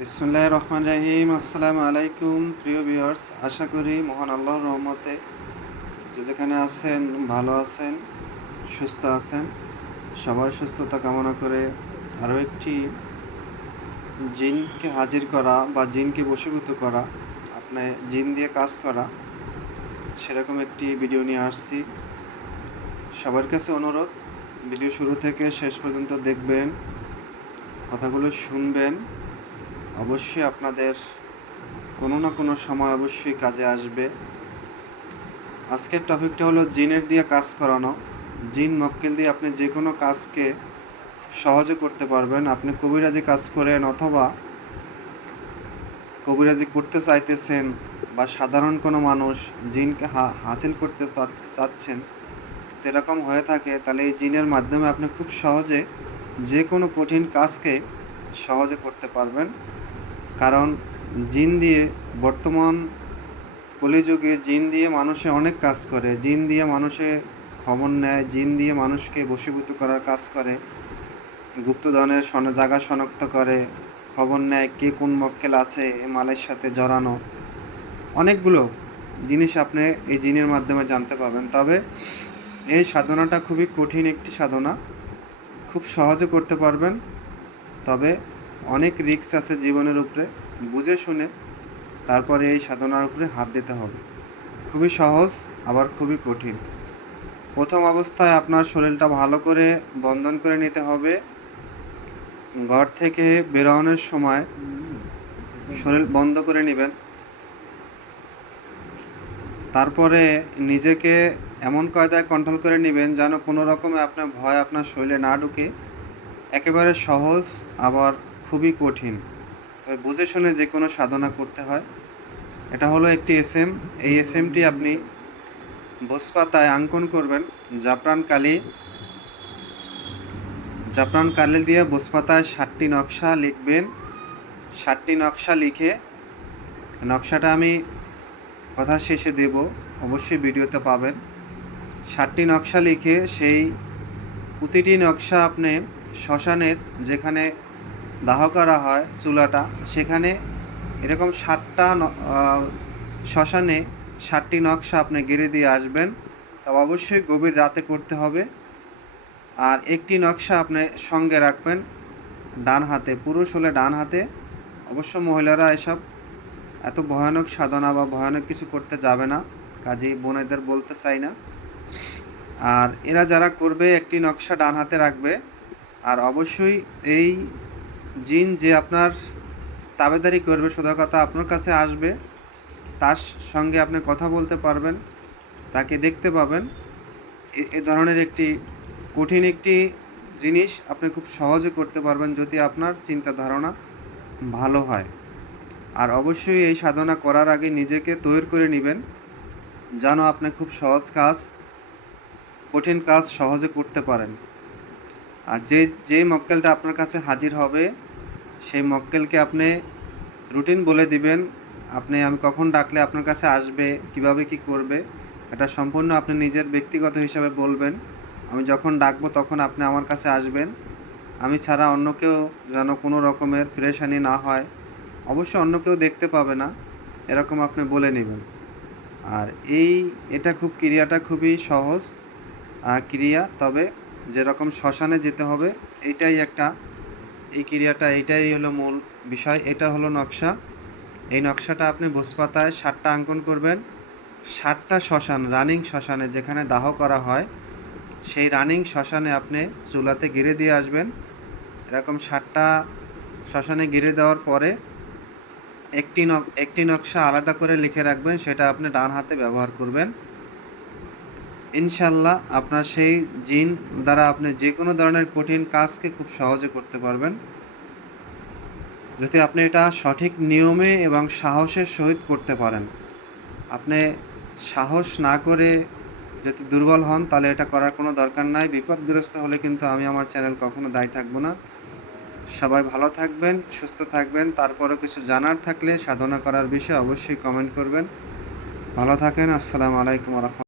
বিসমুল্লাহ রহমান রাহিম। আসসালামু আলাইকুম, প্রিয় ভিউয়ার্স। আশা করি মহান আল্লাহর রহমতে যে যেখানে আছেন, ভালো আছেন, সুস্থ আছেন, সবার সুস্থতা কামনা করে আরও একটি জিনকে হাজির করা বা জিনকে বশীভূত করা, আপনি জিন দিয়ে কাজ করা, সেরকম একটি ভিডিও নিয়ে আসছি। সবার কাছে অনুরোধ, ভিডিও শুরু থেকে শেষ পর্যন্ত দেখবেন, কথাগুলো শুনবেন অবশ্যই আপনাদের কোনো না কোনো সময় অবশ্যই কাজে আসবে। আজকের টপিকটা হলো জিনের দিয়ে কাজ করানো। জিন মক্কেল দিয়ে আপনি যে কোনো কাজকে সহজে করতে পারবেন। আপনি কবিরাজি কাজ করেন অথবা কবিরাজি করতে চাইতেছেন বা সাধারণ কোনো মানুষ জিনকে হা- হাসিল করতে চাচ্ছেন এরকম হয়ে থাকে, তাহলে এই জিনের মাধ্যমে আপনি খুব সহজে যে কোনো কঠিন কাজকে সহজে করতে পারবেন। কারণ জিন দিয়ে, বর্তমান কলিযুগে জিন দিয়ে মানুষে অনেক কাজ করে। জিন দিয়ে মানুষে খবর নেয়, জিন দিয়ে মানুষকে বশীভূত করার কাজ করে। গুপ্তধনের সন জায়গা শনাক্ত করে, খবর নেয় কে কোন মক্কেল আছে, এ মালের সাথে জড়ানো। অনেকগুলো জিনিস আপনি এই জিনের মাধ্যমে জানতে পারবেন। তবে এই সাধনাটা খুবই কঠিন একটি সাধনা। খুব সহজে করতে পারবেন। তবে অনেক রিস্ক আছে জীবনের উপরে, বুঝে শুনে তারপরে এই সাধনার উপরে হাত দিতে হবে। খুবই সহজ, আবার খুবই কঠিন। প্রথম অবস্থায় আপনার শরীরটা ভালো করে বন্ধন করে নিতে হবে। ঘর থেকে বেরোনোর সময় শরীর বন্ধ করে নেবেন। তারপরে নিজেকে এমন কায়দায় কন্ট্রোল করে নেবেন যেন কোনো রকমে আপনার ভয় আপনার শরীরে না ঢুকে। একেবারে সহজ, আবার খুবই কঠিন। তবে বুঝে শুনে যে কোনো সাধনা করতে হয়। এটা হলো একটি এস এম এই এস এমটি আপনি বসপাতায় অঙ্কন করবেন। জাফরান কালি জাফরান কালি দিয়ে বসপাতায় ষাটটি নকশা লিখবেন। ষাটটি নকশা লিখে নকশাটা আমি কথা শেষে দেব। অবশ্যই ভিডিওতে পাবেন। ষাটটি নকশা লিখে সেই প্রতিটি নকশা আপনি শ্মশানের যেখানে দাহ করা হয় চুলাটা। সেখানে এরকম ষাটটা শ্মশানে ষাটটি নকশা আপনি গেড়ে দিয়ে আসবেন। তা অবশ্যই গভীর রাতে করতে হবে। আর একটি নকশা আপনি সঙ্গে রাখবেন ডান হাতে, পুরুষ হলে ডান হাতে। অবশ্য মহিলারা এসব এত ভয়ানক সাধনা বা ভয়ানক কিছু করতে যাবে না, কাজেই বোনেদের বলতে চাই না। আর এরা যারা করবে, একটি নকশা ডান হাতে রাখবে। আর অবশ্যই এই জিন যে আপনার তাবেদারি করবে সোজা কথা আপনার কাছে আসবে, তার সঙ্গে আপনি কথা বলতে পারবেন, তাকে দেখতে পাবেন। এ- ধরনের একটি কঠিন একটি জিনিস আপনি খুব সহজে করতে পারবেন যদি আপনার চিন্তা ধারণা ভালো হয়। আর অবশ্যই এই সাধনা করার আগে নিজেকে তৈরি করে নেবেন, যেন আপনি খুব সহজ কাজ, কঠিন কাজ সহজে করতে পারেন। আর যে যে মক্কেলটা আপনার কাছে হাজির হবে, সেই মক্কেলকে আপনি রুটিন বলে দিবেন, আপনি আমি কখন ডাকলে আপনার কাছে আসবে, কীভাবে কি করবে, এটা সম্পূর্ণ আপনি নিজের ব্যক্তিগত হিসাবে বলবেন। আমি যখন ডাকবো তখন আপনি আমার কাছে আসবেন। আমি ছাড়া অন্য কেউ যেন কোনো রকমের প্রেশানি না হয় অবশ্য অন্য কেউ দেখতে পাবে না, এরকম আপনি বলে নেবেন। আর এই, এটা খুব, ক্রিয়াটা খুবই সহজ ক্রিয়া, তবে যেরকম শ্মশানে যেতে হবে, এইটাই একটা, এই ক্রিয়াটা, এইটাই হলো মূল বিষয়, এটা হলো নকশা। এই নকশাটা আপনি ভোজপাতায় ষাটটা অঙ্কন করবেন। ষাটটা শ্মশান, রানিং শ্মশানে যেখানে দাহ করা হয়, সেই রানিং শ্মশানে আপনি চুলাতে গিরে দিয়ে আসবেন। এরকম ষাটটা শ্মশানে গিরে দেওয়ার পরে একটি নক, একটি নকশা আলাদা করে লিখে রাখবেন, সেটা আপনি ডান হাতে ব্যবহার করবেন। ইনশাল্লাহ আপনার সেই জিন দ্বারা আপনি যে কোনো ধরনের কঠিন কাজকে খুব সহজে করতে পারবেন। যদি আপনি এটা সঠিক নিয়মে এবং সাহসের সহিত করতে পারেন। আপনি সাহস না করে যদি দুর্বল হন, তাহলে এটা করার কোনো দরকার নাই। বিপদগ্রস্ত হলে কিন্তু আমি আমার চ্যানেল কখনো দায়ী থাকব না। সবাই ভালো থাকবেন, সুস্থ থাকবেন। তারপরও কিছু জানার থাকলে সাধনা করার বিষয়ে অবশ্যই কমেন্ট করবেন। ভালো থাকেন, আসসালামু আলাইকুম রহমতুল্লাহ।